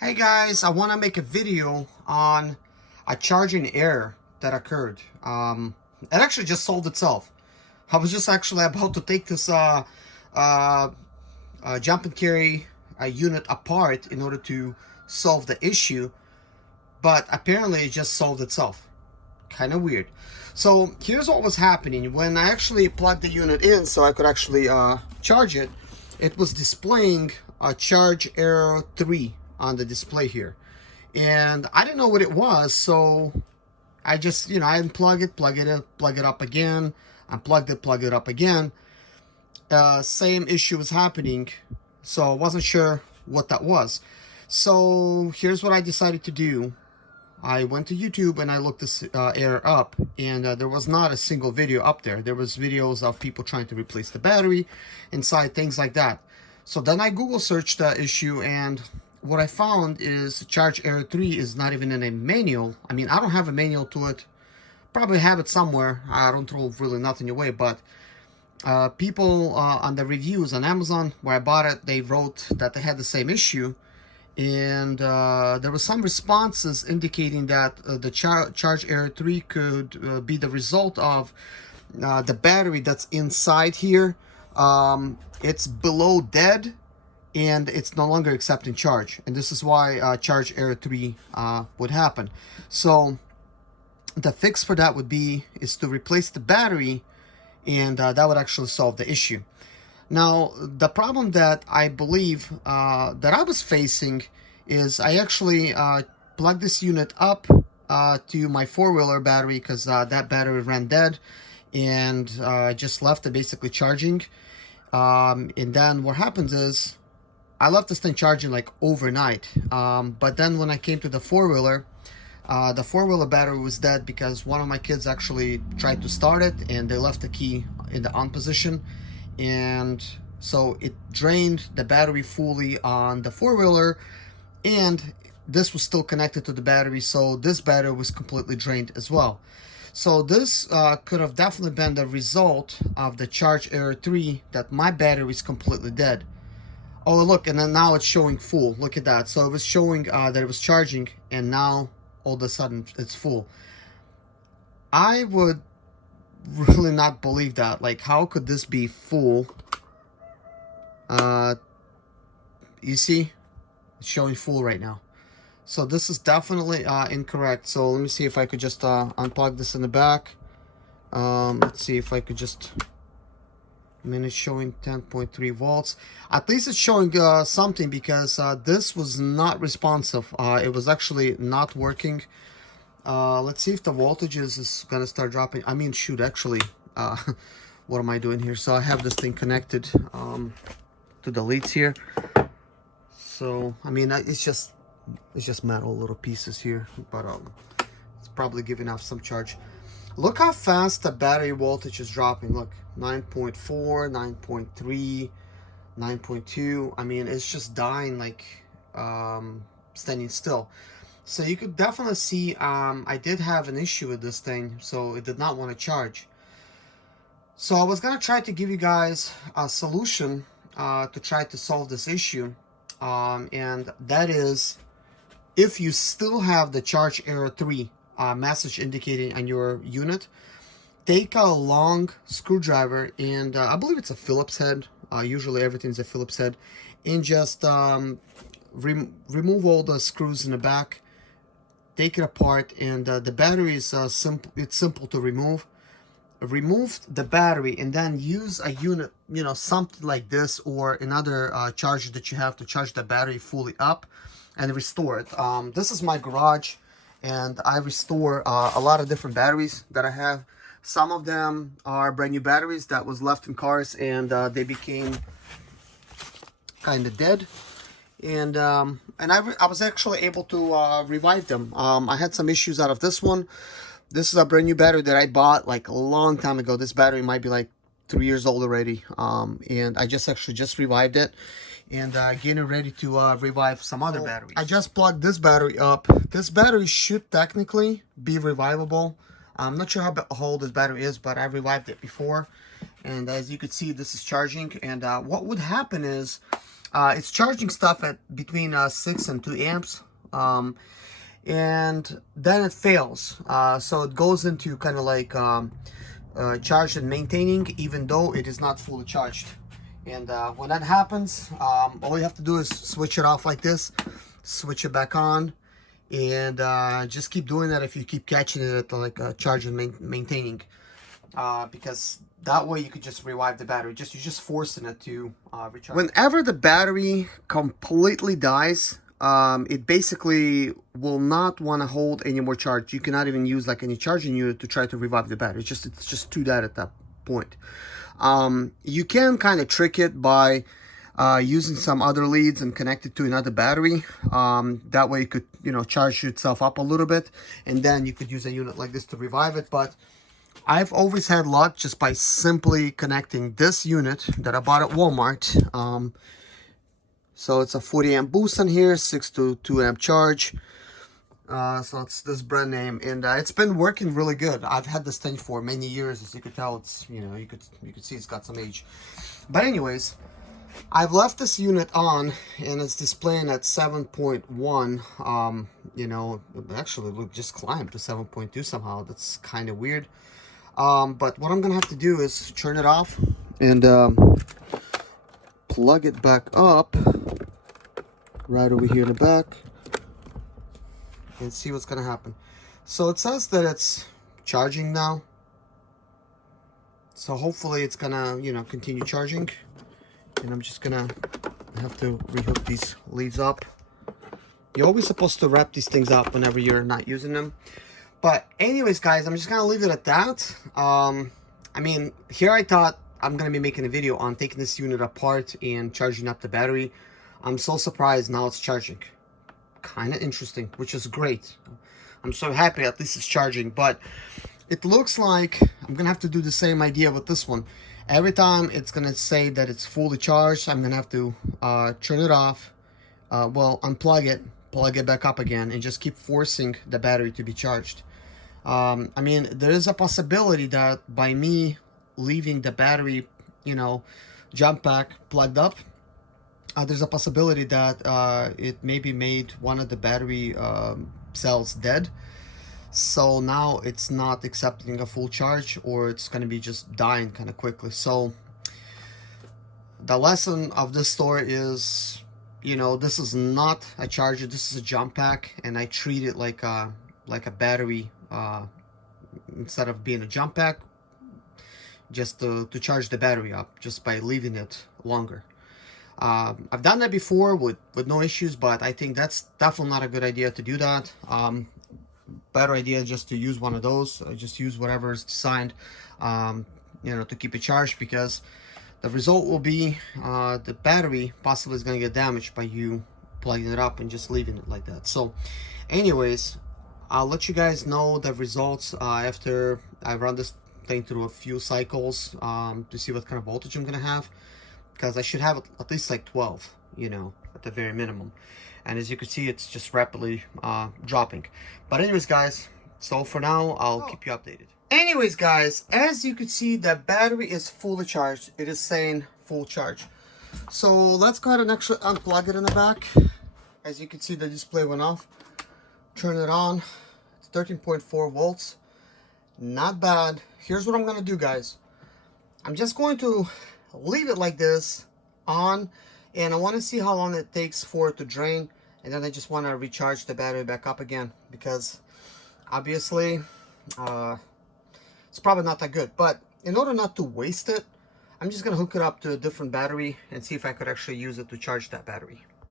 Hey guys, I want to make a video on a charging error that occurred. It actually just solved itself. I was just actually about to take this uh, jump and carry unit apart in order to solve the issue, but apparently it just solved itself. Kind of weird. So here's what was happening. When I actually plugged the unit in so I could actually charge it, it was displaying a charge error 3 on the display here. And I didn't know what it was, so I just, I unplug it, plug it in, plug it up again, unplugged it, plug it up again. Same issue was happening, so I wasn't sure what that was. So here's what I decided to do. I went to YouTube and I looked this error up, and there was not a single video up there. There was videos of people trying to replace the battery inside, things like that. So then I Google searched the issue, and what I found is charge error 3 is not even in a manual. I mean, I don't have a manual to it. Probably have it somewhere. I don't throw really nothing away, but people on the reviews on Amazon where I bought it, they wrote that they had the same issue. And there were some responses indicating that the charge error 3 could be the result of the battery that's inside here. It's below dead and it's no longer accepting charge, and this is why charge error 3 would happen. So the fix for that would be to replace the battery, and that would actually solve the issue. Now, the problem that I believe that I was facing is I actually plugged this unit up to my four-wheeler battery, because that battery ran dead, and I just left it basically charging. And then what happens is I left this thing charging like overnight. But then when I came to the four-wheeler battery was dead because one of my kids actually tried to start it and they left the key in the on position. And so it drained the battery fully on the four-wheeler, and this was still connected to the battery, so this battery was completely drained as well. So this could have definitely been the result of the charge error 3, that my battery is completely dead. Oh look, and then now it's showing full. Look at that. So it was showing that it was charging, and now all of a sudden it's full. I would really not believe that. Like, how could this be full? You see, it's showing full right now. So this is definitely incorrect. So let me see if I could just unplug this in the back. Let's see if I could just, I mean, it's showing 10.3 volts. At least it's showing something, because this was not responsive. It was actually not working. Let's see if the voltage is gonna start dropping. I mean, shoot, actually, what am I doing here? So I have this thing connected to the leads here. So I mean, it's just metal little pieces here, but it's probably giving off some charge. Look how fast the battery voltage is dropping. Look, 9.4, 9.3, 9.2. I mean, it's just dying, like standing still. So you could definitely see I did have an issue with this thing, so it did not want to charge. So I was gonna try to give you guys a solution to try to solve this issue, and that is, if you still have the charge error 3 message indicating on your unit, take a long screwdriver, and I believe it's a Phillips head. Usually everything's a Phillips head, and just remove all the screws in the back. Take it apart, and the battery is simple. It's simple to remove. Remove the battery, and then use a unit, something like this, or another charger that you have to charge the battery fully up, and restore it. This is my garage, and I restore a lot of different batteries that I have. Some of them are brand new batteries that was left in cars, and they became kind of dead. And I was actually able to revive them. I had some issues out of this one. This is a brand new battery that I bought like a long time ago. This battery might be like 3 years old already. And I just revived it, and getting ready to revive some other batteries. I just plugged this battery up. This battery should technically be revivable. I'm not sure how old this battery is, but I revived it before. And as you can see, this is charging. And what would happen is, It's charging stuff at between 6 and 2 amps. And then it fails. So it goes into kind of like charged and maintaining, even though it is not fully charged. And when that happens, all you have to do is switch it off like this, switch it back on, and just keep doing that if you keep catching it at like charge and maintaining, because that way you could just revive the battery. You're just forcing it to recharge. Whenever the battery completely dies, it basically will not want to hold any more charge. You cannot even use like any charging unit to try to revive the battery. It's just too dead at that point. You can kind of trick it by using some other leads and connect it to another battery. That way it could, you know, charge itself up a little bit, and then you could use a unit like this to revive it. But I've always had luck just by simply connecting this unit that I bought at Walmart. So it's a 40 amp boost on here, 6 to 2 amp charge. So it's this brand name, and it's been working really good. I've had this thing for many years. As you could tell, it's, you know, you could see it's got some age. But anyways, I've left this unit on, and it's displaying at 7.1. You know, actually look, just climbed to 7.2 somehow. That's kind of weird. But what I'm gonna have to do is turn it off and plug it back up right over here in the back and see what's gonna happen. So it says that it's charging now, so hopefully it's gonna, you know, continue charging. And I'm just gonna have to rehook these leads up. You're always supposed to wrap these things up whenever you're not using them. But anyways, guys, I'm just gonna leave it at that. I mean, here I thought I'm gonna be making a video on taking this unit apart and charging up the battery. I'm so surprised now it's charging. Kind of interesting, which is great. I'm so happy at least it's charging. But it looks like I'm gonna have to do the same idea with this one. Every time it's gonna say that it's fully charged, I'm gonna have to turn it off, well, unplug it, plug it back up again, and just keep forcing the battery to be charged. I mean, there is a possibility that by me leaving the battery, you know, jump pack plugged up, there's a possibility that it maybe made one of the battery cells dead. So now it's not accepting a full charge, or it's going to be just dying kind of quickly. So the lesson of this story is, you know, this is not a charger, this is a jump pack, and I treat it like a battery instead of being a jump pack, just to charge the battery up just by leaving it longer. I've done that before with no issues, but I think that's definitely not a good idea to do that. Better idea just to use one of those, just use whatever is designed, you know, to keep it charged, because the result will be the battery possibly is going to get damaged by you plugging it up and just leaving it like that. So anyways, I'll let you guys know the results after I run this thing through a few cycles to see what kind of voltage I'm gonna have, because I should have at least like 12, you know, at the very minimum. And as you can see, it's just rapidly dropping. But anyways, guys, so for now, I'll keep you updated. Anyways, guys, as you can see, the battery is fully charged. It is saying full charge. So let's go ahead and actually unplug it in the back. As you can see, the display went off. Turn it on. It's 13.4 volts. Not bad. Here's what I'm going to do, guys. I'm just going to leave it like this on, and I want to see how long it takes for it to drain, and then I just want to recharge the battery back up again, because obviously it's probably not that good. But in order not to waste it, I'm just gonna hook it up to a different battery and see if I could actually use it to charge that battery.